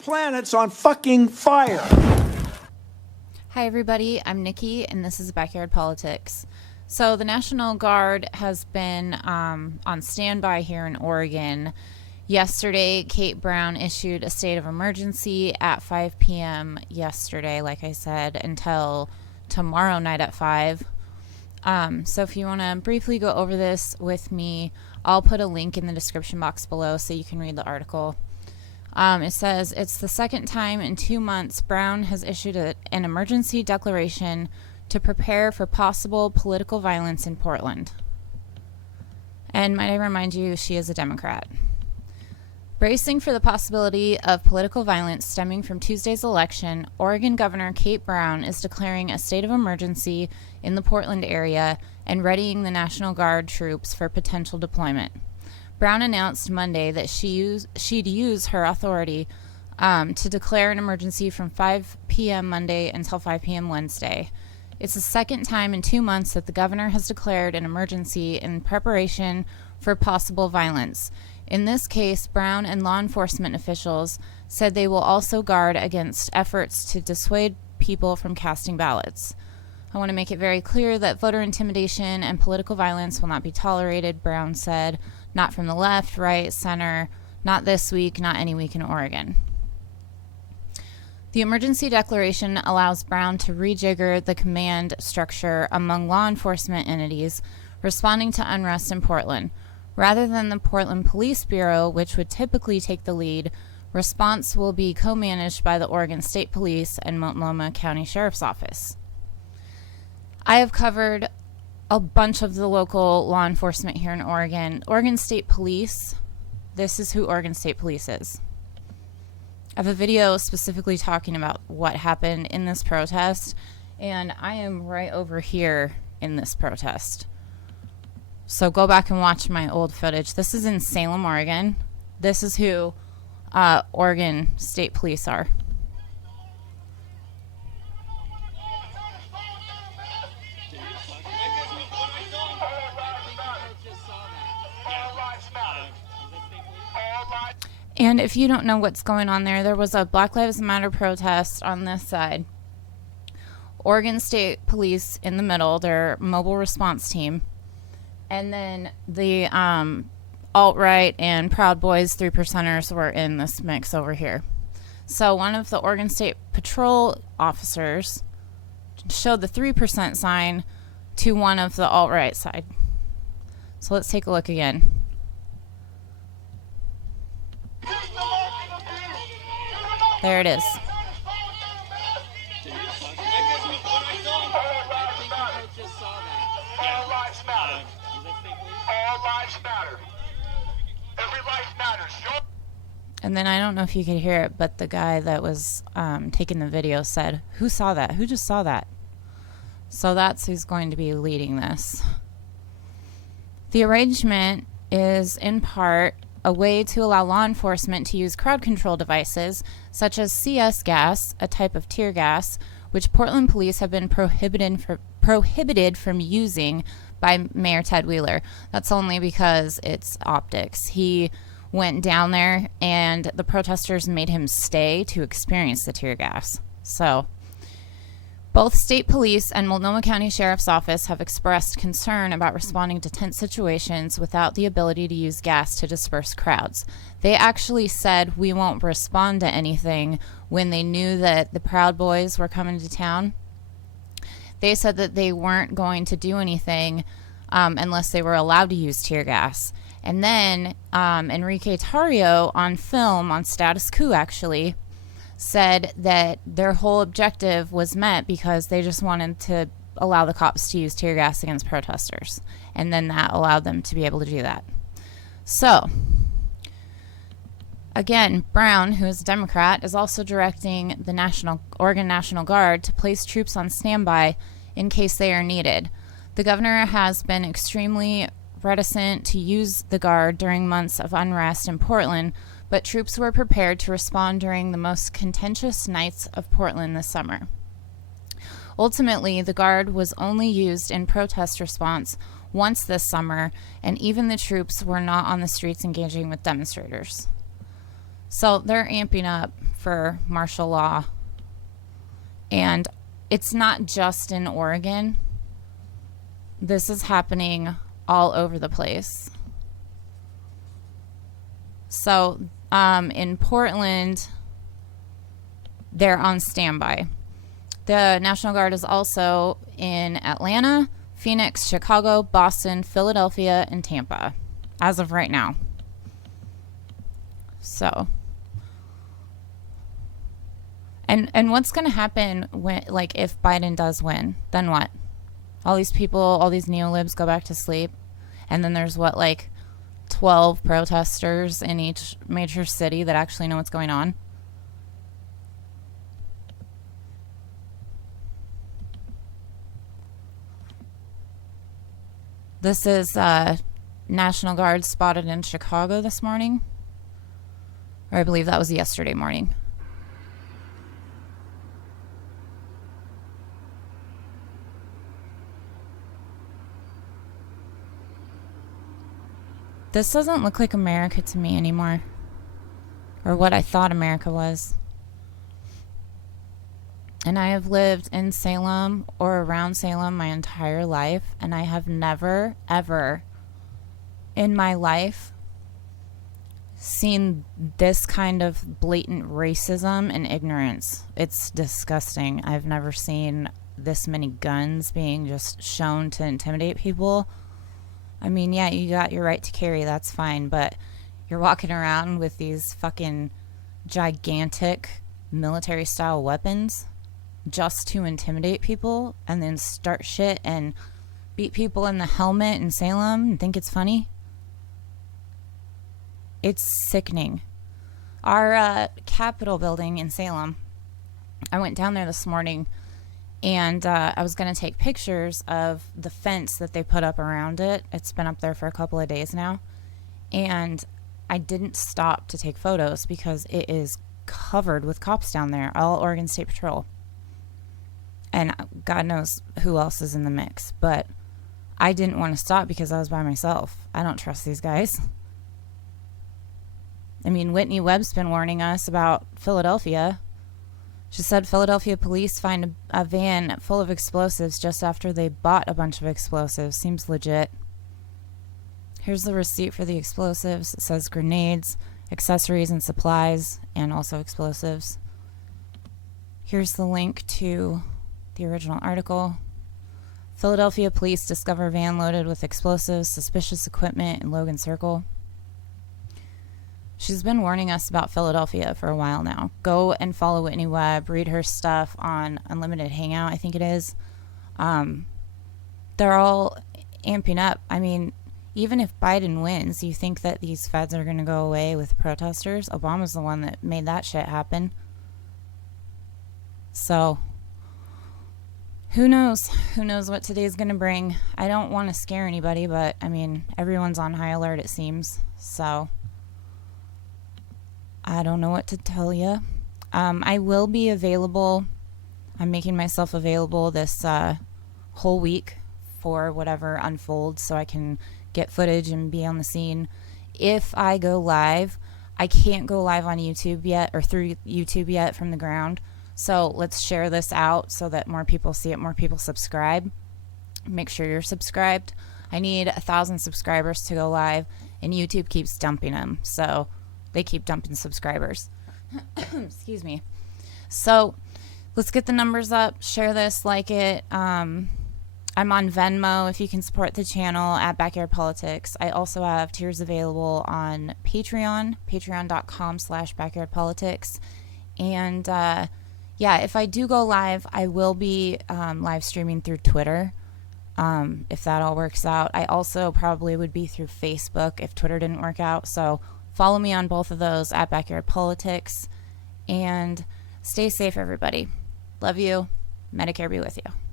planet's on fucking fire. Hi everybody, I'm Nikki and this is Backyard Politics. So the National Guard has been on standby here in Oregon. Yesterday, Kate Brown issued a state of emergency at 5 p.m. yesterday, like I said, until tomorrow night at 5. So if you want to briefly go over this with me, I'll put a link in the description box below so you can read the article. It says, it's the second time in 2 months Brown has issued an emergency declaration to prepare for possible political violence in Portland. And might I remind you, she is a Democrat. Bracing for the possibility of political violence stemming from Tuesday's election, Oregon Governor Kate Brown is declaring a state of emergency in the Portland area and readying the National Guard troops for potential deployment. Brown announced Monday that she'd use her authority to declare an emergency from 5 p.m. Monday until 5 p.m. Wednesday. It's the second time in 2 months that the governor has declared an emergency in preparation for possible violence. In this case, Brown and law enforcement officials said they will also guard against efforts to dissuade people from casting ballots. I want to make it very clear that voter intimidation and political violence will not be tolerated, Brown said. Not from the left, right, center, not this week, not any week in Oregon. The emergency declaration allows Brown to rejigger the command structure among law enforcement entities responding to unrest in Portland. Rather than the Portland Police Bureau, which would typically take the lead, response will be co-managed by the Oregon State Police and Multnomah County Sheriff's Office. I have covered a bunch of the local law enforcement here in Oregon. Oregon State Police, this is who Oregon State Police is. I have a video specifically talking about what happened in this protest, and I am right over here in this protest. So go back and watch my old footage. This is in Salem, Oregon. This is who Oregon State Police are. And if you don't know what's going on there was a Black Lives Matter protest on this side. Oregon State Police in the middle, their mobile response team. And then the alt-right and Proud Boys 3%ers were in this mix over here. So one of the Oregon State Patrol officers showed the 3% sign to one of the alt-right side. So let's take a look again. There it is. And then I don't know if you could hear it, but the guy that was taking the video said, "Who saw that? Who just saw that?" So that's who's going to be leading this. The arrangement is in part a way to allow law enforcement to use crowd control devices such as CS gas, a type of tear gas, which Portland police have been prohibited from using by Mayor Ted Wheeler. That's only because it's optics. He went down there and the protesters made him stay to experience the tear gas. So both state police and Multnomah County Sheriff's Office have expressed concern about responding to tense situations without the ability to use gas to disperse crowds. They actually said we won't respond to anything when they knew that the Proud Boys were coming to town. They said that they weren't going to do anything unless they were allowed to use tear gas. And then Enrique Tarrio on film, on Status Coup actually, said that their whole objective was met because they just wanted to allow the cops to use tear gas against protesters. And then that allowed them to be able to do that. So, again, Brown, who is a Democrat, is also directing the Oregon National Guard to place troops on standby in case they are needed. The governor has been extremely reticent to use the Guard during months of unrest in Portland, but troops were prepared to respond during the most contentious nights of Portland this summer. Ultimately, the Guard was only used in protest response once this summer, and even the troops were not on the streets engaging with demonstrators. So they're amping up for martial law. And it's not just in Oregon. This is happening all over the place. So in Portland, they're on standby. The National Guard is also in Atlanta, Phoenix, Chicago, Boston, Philadelphia, and Tampa as of right now. So, and what's going to happen when, like, if Biden does win? Then what? All these people, all these neolibs go back to sleep, and then there's what, like 12 protesters in each major city that actually know what's going on. This is National Guard spotted in Chicago this morning. Or I believe that was yesterday morning. This doesn't look like America to me anymore. Or what I thought America was. And I have lived in Salem or around Salem my entire life, and I have never, ever in my life seen this kind of blatant racism and ignorance. It's disgusting. I've never seen this many guns being just shown to intimidate people. I mean, yeah, you got your right to carry, that's fine, but you're walking around with these fucking gigantic military-style weapons just to intimidate people and then start shit and beat people in the helmet in Salem and think it's funny. It's sickening. Our Capitol building in Salem, I went down there this morning and I was going to take pictures of the fence that they put up around it. It's been up there for a couple of days now. And I didn't stop to take photos because it is covered with cops down there, all Oregon State Patrol. And God knows who else is in the mix. But I didn't want to stop because I was by myself. I don't trust these guys. I mean, Whitney Webb's been warning us about Philadelphia. She said Philadelphia police find a van full of explosives just after they bought a bunch of explosives. Seems legit. Here's the receipt for the explosives. It says grenades, accessories and supplies, and also explosives. Here's the link to the original article. Philadelphia police discover van loaded with explosives, suspicious equipment in Logan Circle. She's been warning us about Philadelphia for a while now. Go and follow Whitney Webb. Read her stuff on Unlimited Hangout, I think it is. They're all amping up. I mean, even if Biden wins, you think that these feds are going to go away with protesters? Obama's the one that made that shit happen. So, who knows? Who knows what today's going to bring? I don't want to scare anybody, but, I mean, everyone's on high alert, it seems. So, I don't know what to tell you. I will be available. I'm making myself available this whole week for whatever unfolds so I can get footage and be on the scene. If I go live, I can't go live on YouTube yet or through YouTube yet from the ground. So let's share this out so that more people see it, more people subscribe. Make sure you're subscribed. I need 1,000 subscribers to go live, and YouTube keeps dumping them. So they keep dumping subscribers. Excuse me. So let's get the numbers up. Share this, like it. I'm on Venmo if you can support the channel at Backyard Politics. I also have tiers available on Patreon, patreon.com/backyardpolitics. And yeah, if I do go live, I will be live streaming through Twitter if that all works out. I also probably would be through Facebook if Twitter didn't work out. So follow me on both of those at Backyard Politics. And stay safe, everybody. Love you. Medicare be with you.